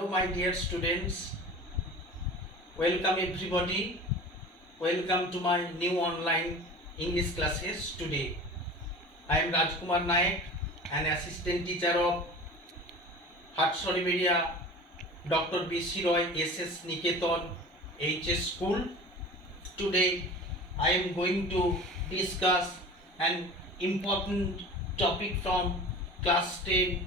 Hello, my dear students. Welcome everybody. Welcome to my new online English classes today. I am Rajkumar Naik, an assistant teacher of Hatsori Media, Dr. B.C. Roy SS Niketan HS School. Today, I am going to discuss an important topic from class 10,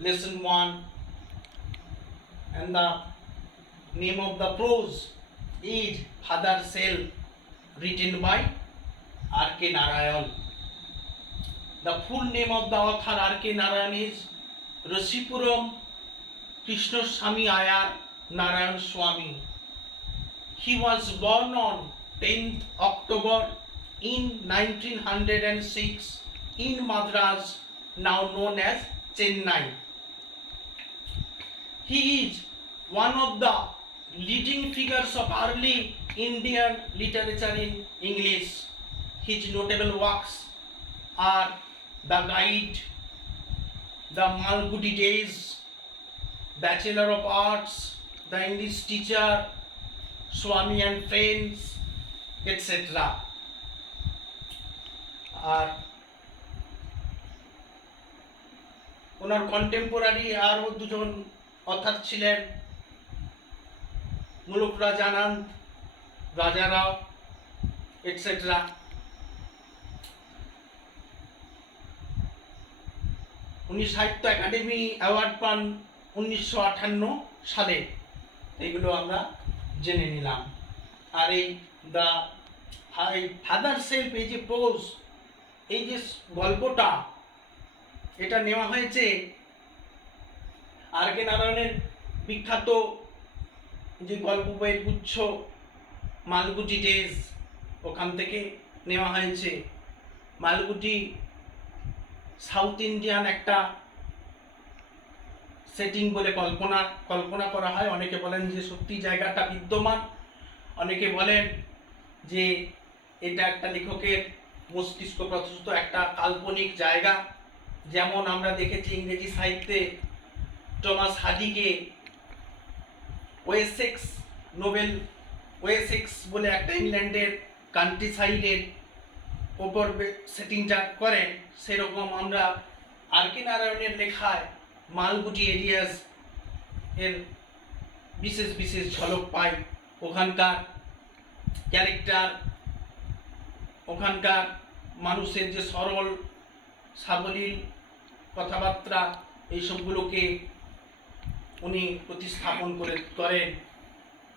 lesson 1, and the name of the prose is Father Cell, written by R.K. Narayan. The full name of the author R.K. Narayan is Rasipuram Krishnaswamy Ayar Narayan Swami. He was born on 10th October in 1906 in Madras, now known as Chennai. He is one of the leading figures of early Indian literature in English. His notable works are The Guide, The Malgudi Days, Bachelor of Arts, The English Teacher, Swami and Friends, etc. আর ওনার contemporary আরও দুজন other ছিলেন মুলুক রাজানন্দ, রাজারাও, etcetera. উনি সাহিত্য academy award পান 1958 সালে। এইগুলো আমরা জেনে নিলাম। আর এই দ্য ফাদার সেলফ, এই যে প্রোজ, এই যে গল্পটা, এটা নেওয়া হয়েছে আর.কে. নারায়ণের বিখ্যাত যে গল্প বইয়ের গুচ্ছ মালগুটি ডেজ, ওখান থেকে নেওয়া হয়েছে। মালগুটি সাউথ ইন্ডিয়ান একটা সেটিং বলে কল্পনা করা হয়। অনেকে বলেন যে সত্যি জায়গাটা বিদ্যমান, অনেকে বলেন যে এটা একটা লেখকের মস্তিষ্ক প্রসূত একটা কাল্পনিক জায়গা। যেমন আমরা দেখেছি ইংরেজি সাহিত্যে টমাস হাডিকে ওয়েসেক্স, নোবেল ওয়েসেক্স বলে একটা ইংল্যান্ডের কান্ট্রি সাইডের ওপর সেটিংটা করেন, সেরকম আমরা আর.কে. নারায়ণের লেখায় মালগুটি এরিয়াস এর বিশেষ বিশেষ ঝলক পাই। ওখানকার ক্যারেক্টার, ওখানকার মানুষের যে সরল সাবলীল কথাবার্তা, এইসবগুলোকে উনি প্রতিস্থাপন করেন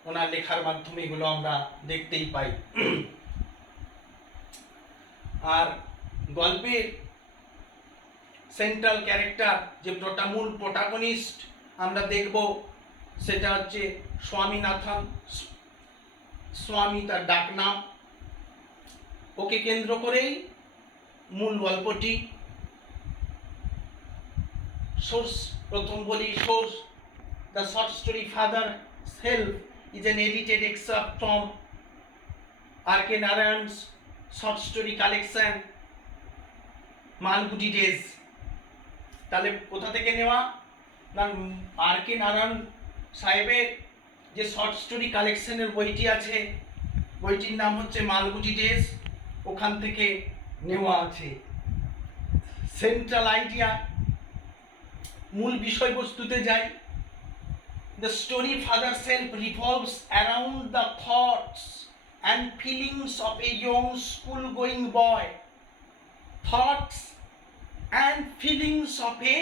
ওনার লেখার মাধ্যমে। এগুলো আমরা দেখতেই পাই। আর গল্পের সেন্ট্রাল ক্যারেক্টার, যে মূল প্রোটাগনিস্ট আমরা দেখব, সেটা হচ্ছে স্বামীনাথন। স্বামী তার ডাকনাম। ওকে কেন্দ্র করেই মূল গল্পটি। সোর্স প্রথম বলি। Source: the short story father self is an edited excerpt from R.K. Narayan's short story collection Malgudi Days. তাহলে কোথা থেকে নেওয়া না, আর.কে. নারায়ণ সাহেবের যে শর্ট স্টোরি কালেকশনের বইটি আছে, বইটির নাম হচ্ছে মালগুটি ডেজ, ওখান থেকে নেওয়া আছে। সেন্ট্রাল আইডিয়া, মূল বিষয়বস্তুতে যাই। The story Father Self revolves around the thoughts and feelings of a young school-going boy. Thoughts and feelings of a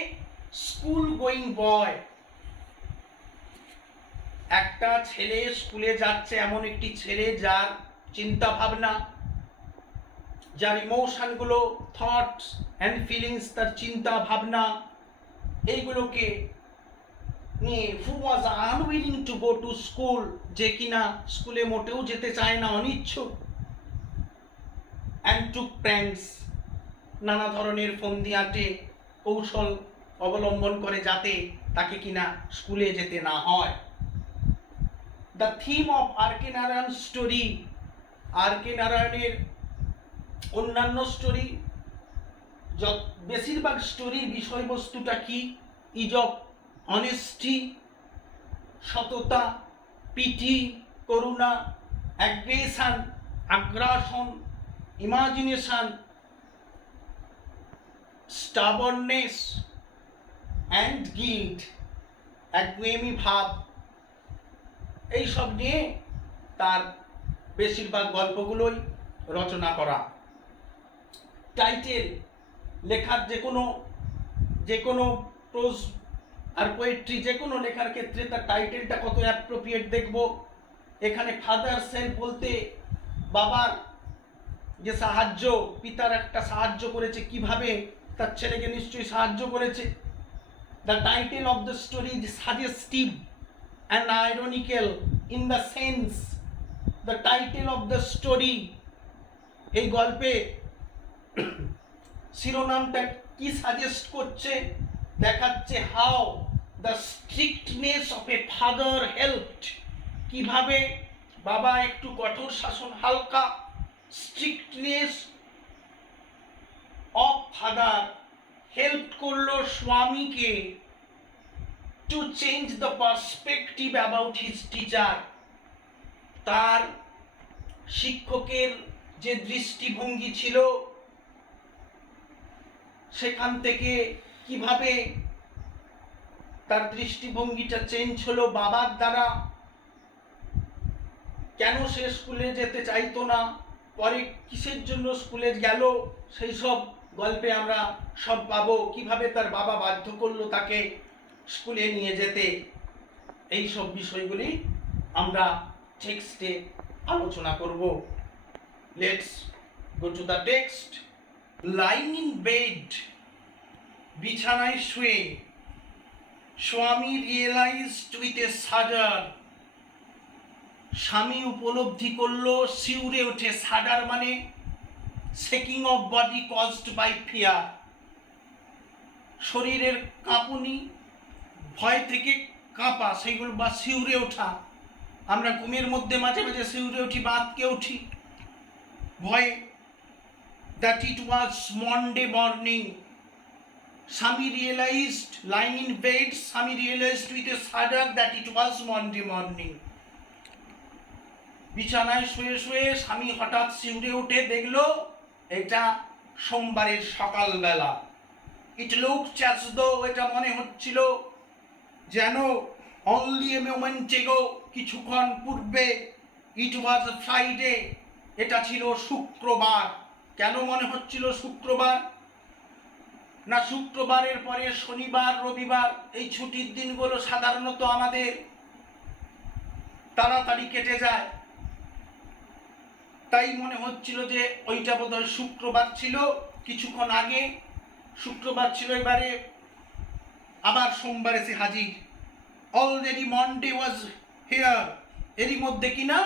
school-going boy. একটা ছেলে স্কুলে যাচ্ছে, এমন একটি ছেলে যার চিন্তা ভাবনা, যার ইমোশনগুলো, থটস অ্যান্ড ফিলিংস, তার চিন্তা ভাবনা, এইগুলোকে নিয়ে, who was unwilling to go to school, যে কিনা স্কুলে মোটেও যেতে চায় না, অনিচ্ছুক, and took pranks, নানা ধরনের ফন্দিয়াটে কৌশল অবলম্বন করে যাতে তাকে কিনা স্কুলে যেতে না হয়। The theme of R K. Narayan story, R K. নারায়ণের অন্যান্য স্টোরি, বেশিরভাগ স্টোরির বিষয়বস্তুটা কি? ইজ অফ অনেস্টি, সততা, পিটি, করুণা, অ্যাগ্রেশন, আগ্রাসন, ইমাজিনেশন, স্টাবরনেস অ্যান্ড গিল্ট, একগুয়েমি ভাব, এইসব নিয়ে তার বেশিরভাগ গল্পগুলোই রচনা করা। টাইটেল লেখার যে কোনো প্রোজ আর পোয়েট্রি যে কোনো লেখার ক্ষেত্রে তার টাইটেলটা কত অ্যাপ্রোপ্রিয়েট দেখব। এখানে ফাদার সেল বলতে বাবার যে সাহায্য, পিতার একটা সাহায্য করেছে, কিভাবে তার ছেলেকে নিশ্চয়ই সাহায্য করেছে। The title of the story is suggestive and ironical in the sense the title of the story, এই গল্পে শিরোনামটা কি সাজেস্ট করছে, দেখাচ্ছে how the strictness of a father helped, কিভাবে বাবা একটু কঠোর শাসন, হালকা স্ট্রিক্টনেস অফ ফাদার হেল্প করলো স্বামীকে to change the perspective about his teacher, তার শিক্ষকের যে দৃষ্টিভঙ্গি ছিল সেখান থেকে কিভাবে তার দৃষ্টিভঙ্গিটা চেঞ্জ হলো বাবার দ্বারা, কেন সে স্কুলে যেতে চাইতো না, পরে কিসের জন্য স্কুলে গেল, সেই সব গল্পে আমরা সব পাবো। কিভাবে তার বাবা বাধ্য করলো তাকে স্কুলে নিয়ে যেতে, এই সব বিষয়গুলি আমরা টেক্সটে আলোচনা করব। Let's go to the text. Lying in bed, বিছানায় শুয়ে স্বামী রিয়েলাইজড উইথ এ শাডার, স্বামী উপলব্ধি করলো, শিউরে ওঠে। শাডার মানে shaking of body caused by fear, শরীরের কাঁপুনি, ভয় থেকে কাঁপা, সেইগুলো বা শিউরে ওঠা। আমরা ঘুমের মধ্যে মাঝে মাঝে শিউরে উঠি বা আঁতকে উঠি ভয়ে। That it was Monday morning. Swami realised, lying in bed, Swami realised with a shudder that it was Monday morning. বিছানায় শুয়ে শুয়ে স্বামী হঠাৎ শিউরে উঠে দেখলো এটা সোমবারের সকালবেলা। ইট লুকড অ্যাজ দো, এটা মনে হচ্ছিল যেন অনলি এ মোমেন্ট এগো, কিছুক্ষণ পূর্বে, ইট ওয়াজ ফ্রাইডে, এটা ছিল শুক্রবার। কেন মনে হচ্ছিল শুক্রবার? না শুক্রবারের পরে শনিবার, রবিবার, এই ছুটির দিনগুলো সাধারণত আমাদের তাড়াতাড়ি কেটে যায়, তাই মনে হচ্ছিল যে ওইটা বোধহয় শুক্রবার ছিল, কিছুক্ষণ আগে শুক্রবার ছিল, এবারে আবার সোমবার এসে হাজির। অলরেডি মন্ডে ওয়াজ হিয়ার, এরই মধ্যে কিনা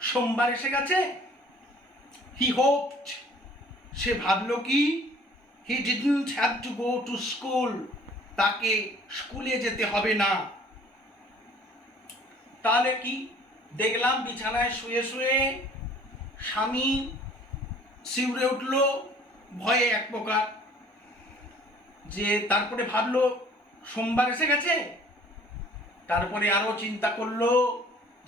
সোমবার এসে গেছে। হি হোপড, সে ভাবলো কি, he didn't have to go to school, তাকে স্কুলে যেতে হবে না। তাহলে কি দেখলাম, বিছানায় শুয়ে শুয়ে স্বামী শিউরে উঠলো ভয়ে এক প্রকার, যে তারপরে ভাবলো সোমবার এসে গেছে। তারপরে আরো চিন্তা করলো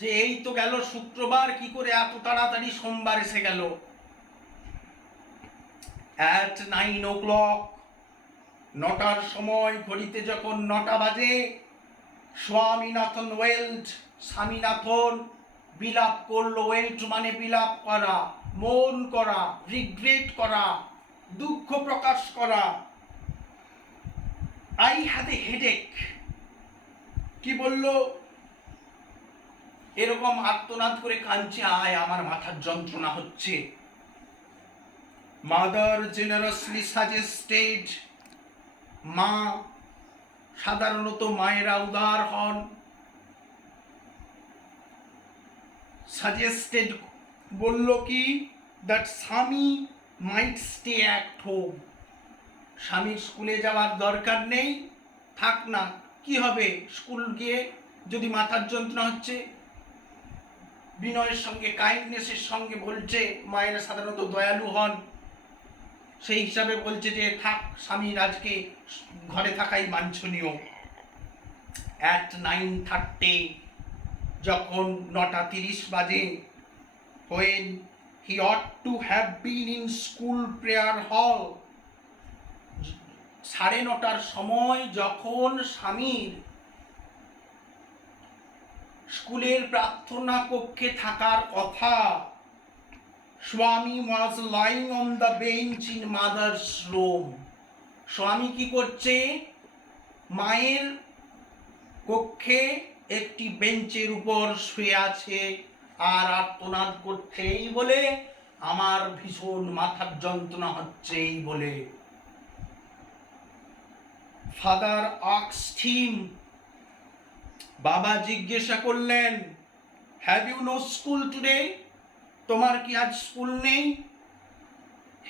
যে এই তো গেল শুক্রবার, কি করে এত তাড়াতাড়ি সোমবার এসে গেল। at 9 o'clock, 9টার সময়, ঘড়িতে যখন 9টা বাজে, স্বামীনাথন ওয়েল্ট, স্বামীনাথন বিলাপ করলো। ওয়েল্ট মানে বিলাপ করা, মন করা, রিগ্রেট করা, দুঃখ প্রকাশ করা। আই হ্যাড এ হেডেক, কি বললো, এরকম আর্তনাদ করে কাঁদছে, আয় আমার মাথার যন্ত্রণা হচ্ছে। মাদার জেনারাসলি সাজেস্টেড, মা, সাধারণত মায়েরা উদার হন, সাজেস্টেড বলল কি, দ্যাট স্বামী মাইট স্টে অ্যাট হোম, স্বামীর স্কুলে যাওয়ার দরকার নেই, থাক না, কি হবে স্কুল গিয়ে যদি মাথার যন্ত্রণা হচ্ছে। বিনয়ের সঙ্গে, কাইন্ডনেসের সঙ্গে বলছে, মায়েরা সাধারণত দয়ালু হন, সেই হিসাবে বলছে যে থাক, স্বামীর আজকে ঘরে থাকাই বাঞ্ছনীয়। at 9:30, যখন 9:30 বাজে, when he ought to have been in school prayer hall, 9:30 সময় যখন স্বামীর স্কুলের প্রার্থনা কক্ষে থাকার কথা, স্বামী was lying on the bench in mother's room. স্বামী কি করছে? মায়ের কক্ষে একটি বেঞ্চের উপর শুয়ে আছে আর আর্তনাদ করছেই বলে, আমার ভীষণ মাথার যন্ত্রণা হচ্ছে এই বলে। ফাদার asked him, বাবা জিজ্ঞাসা করলেন, have you no school today? তোমার কি আজ স্কুল নেই?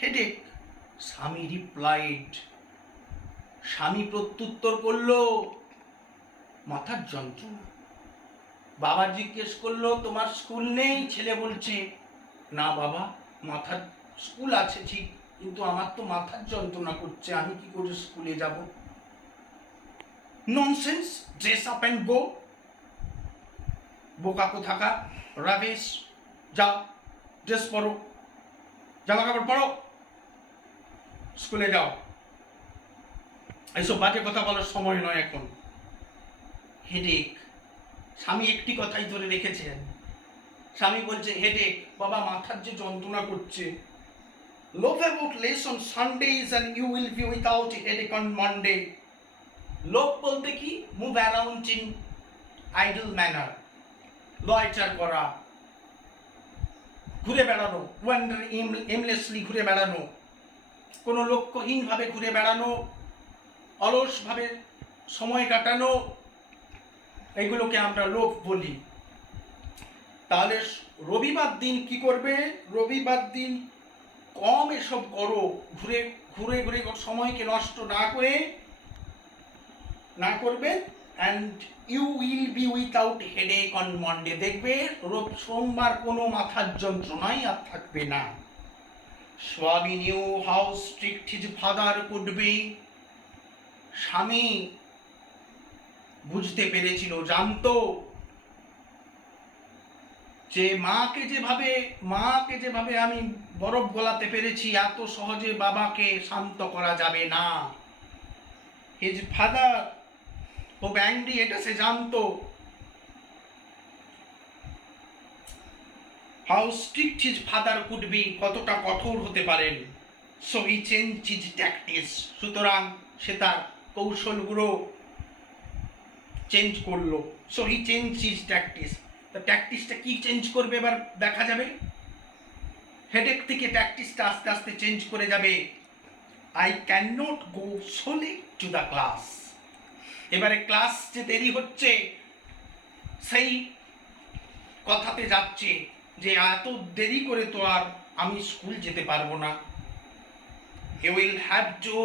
হেডেক, স্বামী রিপ্লাইড, স্বামী প্রত্যুত্তর করলো, মাথার যন্ত্রণা। বাবা জিজ্ঞেস করলো, তোমার স্কুল নেই? ছেলে বলছে, না বাবা, মাথার স্কুল আছে ঠিক, কিন্তু আমার তো মাথার যন্ত্রণা করছে, আমি কি করে স্কুলে যাব? Nonsense, dress up and go. বোকা কোথাকা, রাবেশ, যাও ড্রেস পরো, জামা কাপড় পরো, স্কুলে যাও। এইসব বাজে কথা বলার সময় নয় এখন। হেডেক, স্বামী একটি কথাই ধরে রেখেছেন। স্বামী বলছে, হেডেক, বাবা মাথার যে যন্ত্রণা করছে। Loaf about less on Sundays and you will be without headache on Monday. Loaf বলতে কি? Move around in idle manner, loiter করা, ঘুরে বেড়ানো, ওয়ান্ডার এমলেসলি ঘুরে বেড়ানো, কোনো লক্ষ্যহীনভাবে ঘুরে বেড়ানো, অলসভাবে সময় কাটানো, এগুলোকে আমরা লোভ বলি। তাহলে রবিবার দিন কি করবে? রবিবার দিন কম এসব করো, ঘুরে ঘুরে ঘুরে সময়কে নষ্ট না করবে। And you will be without headache on Monday. দেখবে সোমবার কোনো মাথার যন্ত্রণাই আর থাকবে না। Swami knew how strict his father could be. Swami বুঝতে পেরেছিল, জানতো যে মাকে যেভাবে আমি বরফ গলাতে পেরেছি, এত সহজে বাবাকে শান্ত করা যাবে না। হিজ ফাদার খুব অ্যাংরি, এটা সে জানতো। How strict his father could B, কতটা কঠোর হতে পারেন। So he change his tactics, সুতরাং সে তার কৌশলগুলো চেঞ্জ করলো। So he change his tactics. তা ট্যাকটিক্সটা কি চেঞ্জ করবে এবার দেখা যাবে। হেডেক থেকে ট্যাকটিক্সটা আস্তে আস্তে চেঞ্জ করে যাবে। I can not go so late to the class. এবারে ক্লাস যে দেরি হচ্ছে সেই কথাতে যাচ্ছে যে এত দেরি করে তো আর আমি স্কুল যেতে পারবো না। ইউ উইল হ্যাভ টু,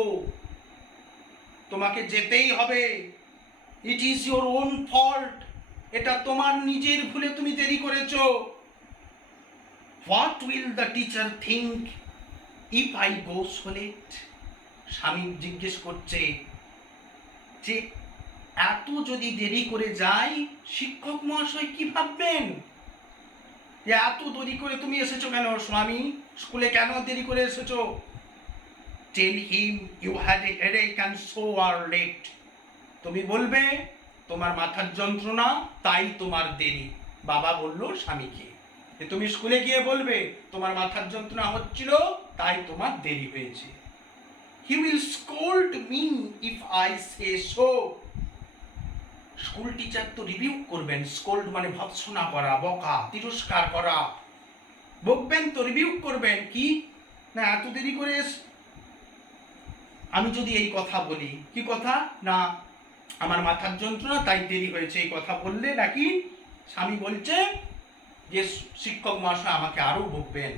তোমাকে যেতেই হবে। It is your own fault, এটা তোমার নিজের ভুলে তুমি দেরি করেছো। What will the teacher think if I go so late. Swami জিজ্ঞেস করছে যে এত যদি দেরি করে যাই, শিক্ষক মহাশয় কি ভাববেন? যে এত দেরি করে তুমি এসেছো কেন স্বামী? স্কুলে কেন দেরি করে এসেছো? Tell him you had a headache and so are late. তুমি বলবে তোমার মাথার যন্ত্রণা, তাই তোমার দেরি। বাবা বলল স্বামীকে যে তুমি স্কুলে গিয়ে বলবে তোমার মাথার যন্ত্রণা হচ্ছিল, তাই তোমার দেরি হয়েছে। He will scold me if I say so. School teacher তো রিভিউ করবেন। স্কোল্ড মানে ভৎসনা করা, বকা, তিরস্কার করা। বকবেন তো, রিভিউ করবেন। কি না এত দেরি করে আমি যদি এই কথা বলি, কি কথা না আমার মাথার যন্ত্রণা তাই দেরি হয়েছে, এই কথা বললে নাকি স্বামী বলছে যে শিক্ষক মহাশয় আমাকে আরো বকবেন।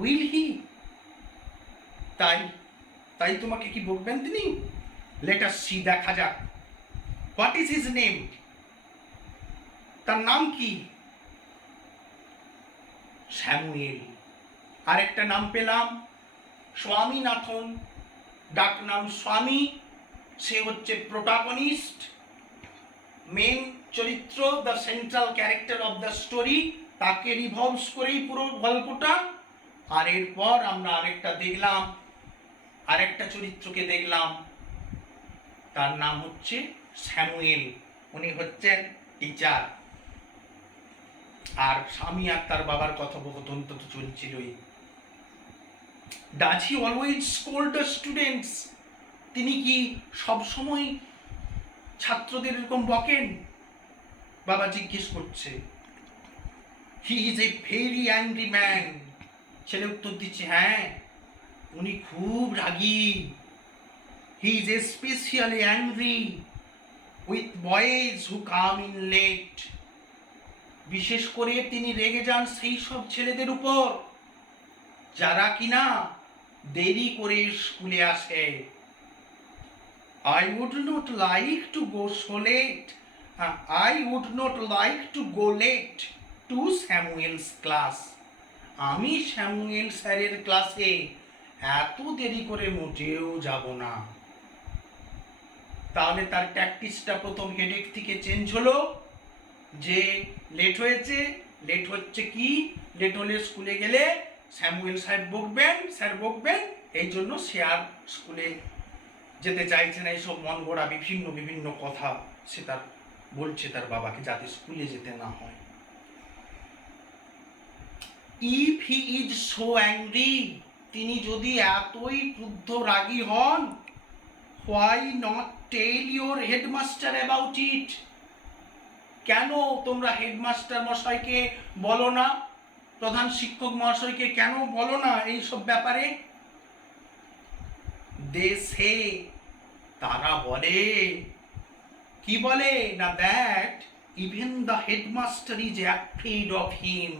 Will he? তাই তোমাকে কি বকবেন তিনি? লেট আস সি, দেখা যাক। What is his name? তার নাম কি? স্যামুয়েল। আরেকটা নাম পেলাম, স্বামীনাথন, ডাক নাম স্বামী। সে হচ্ছে প্রোটাগনিস্ট, মেন চরিত্র, the central character of the story, তাকে রিভলভস করেই পুরো গল্পটা। আর এরপর আমরা আরেকটা চরিত্রকে দেখলাম, তার নাম হচ্ছে স্যামুয়েল। উনি হচ্ছেন টিচার। আর স্বামী আর তার বাবার কথোপকথন তো চলছিলই। Does he always scold the students? তিনি কি সবসময় ছাত্রদের এরকম বকেন? বাবা জিজ্ঞেস করছে। He is a very angry man. ছেলে উত্তর দিচ্ছে, হ্যাঁ উনি খুব রাগী। He is especially angry with boys who come in late. বিশেষ করে তিনি রেগে যান সেই সব ছেলেদের উপর যারা কিনা দেরি করে স্কুলে আসে। I would not like to go so late. I would not like to go late to Samuel's class. আমি স্যামুয়েল স্যারের ক্লাসে এত দেরি করে মোটেও যাব না। তাহলে তার ট্যাকটিক্সটা প্রথম হেডেক থেকে চেঞ্জ হলো, যে লেট হয়েছে, লেট হচ্ছে কি, লেট হলে স্কুলে গেলে স্যামুয়েল স্যার বকবেন, এই জন্য সে আর স্কুলে যেতে চাইছে না। এইসব মন গড়া বিভিন্ন কথা সে তার বলছে তার বাবাকে, যাতে স্কুলে যেতে না হয়। If he is so angry, তিনি যদি এতই ক্রুদ্ধ রাগী হন, why not tell your headmaster about it? কেন তোমরা হেডমাস্টার মশাইকে বলো না, প্রধান শিক্ষক মহাশয়কে কেন বলো না এইসব ব্যাপারে? দে সে, তারা বলে, কি বলে না, that even the headmaster is afraid of him,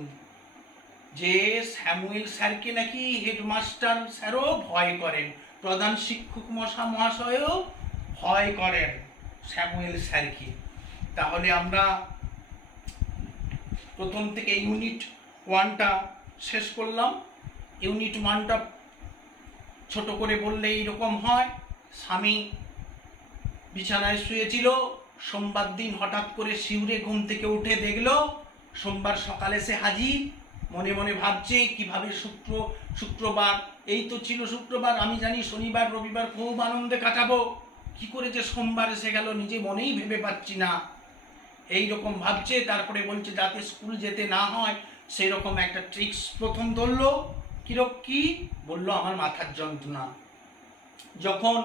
যে স্যামুয়েল স্যারকে নাকি হেডমাস্টার স্যারও ভয় করেন, প্রধান শিক্ষক মহাশয়ও ভয় করেন স্যামুয়েল স্যারকে। তাহলে আমরা প্রথম থেকে ইউনিট 1টা শেষ করলাম। ইউনিট 1টা ছোট করে বললে এইরকম হয়। স্বামী বিছানায় শুয়েছিল, সোমবার দিন হঠাৎ করে শিউরে ঘুম থেকে উঠে দেখলো সোমবার সকালে সে হাজির। মনে মনে ভাবছে কিভাবে শুক্রবার, এই তো ছিল শুক্রবার, আমি জানি শনিবার রবিবার খুব আনন্দে কাটাবো, কি করে যে সোমবার এসে গেল নিজে মনেই ভেবে পাচ্ছি না, এই রকম ভাবছে। তারপরে বলছে যাতে স্কুল যেতে না হয় সেই রকম একটা ট্রিক্স প্রথম ধরলো। কি বললো, আমার মাথার যন্ত্রণা। যখন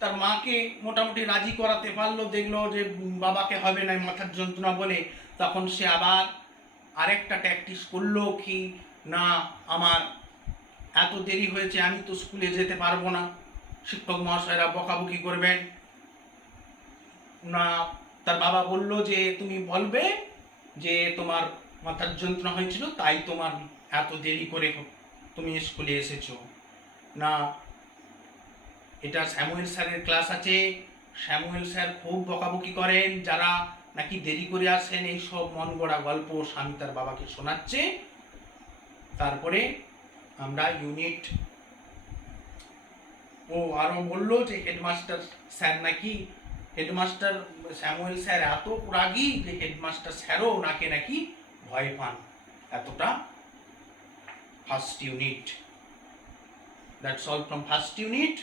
তার মাকে মোটামুটি রাজি করাতে পারলো, দেখলো যে বাবাকে হবে না মাথার যন্ত্রণা বলে, তখন সে আবার আরেকটা ট্যাকটিক্স করলো, কি না, আমার এত দেরি হয়েছে, আমি তো স্কুলে যেতে পারবো না, শিক্ষক মহাশয়রা বকাবকি করবেন না। তার বাবা বলল যে তুমি বলবে যে তোমার মাথার যন্ত্রণা হয়েছিল, তাই তোমার এত দেরি করে তুমি স্কুলে এসেছো না। এটা স্যামুয়েল স্যারের ক্লাস আছে, স্যামুয়েল স্যার খুব বকাবকি করেন যারা নাকি দেরি করে আসেন, এই সব মন গড়া গল্প স্বামী তার বাবাকে শোনাচ্ছে। তারপরে আমরা আরো বললো যে হেডমাস্টার স্যামুয়েল স্যার এত রাগী যে হেডমাস্টার স্যারও ওনাকে নাকি ভয় পান। এতটা first unit. That's all from first unit.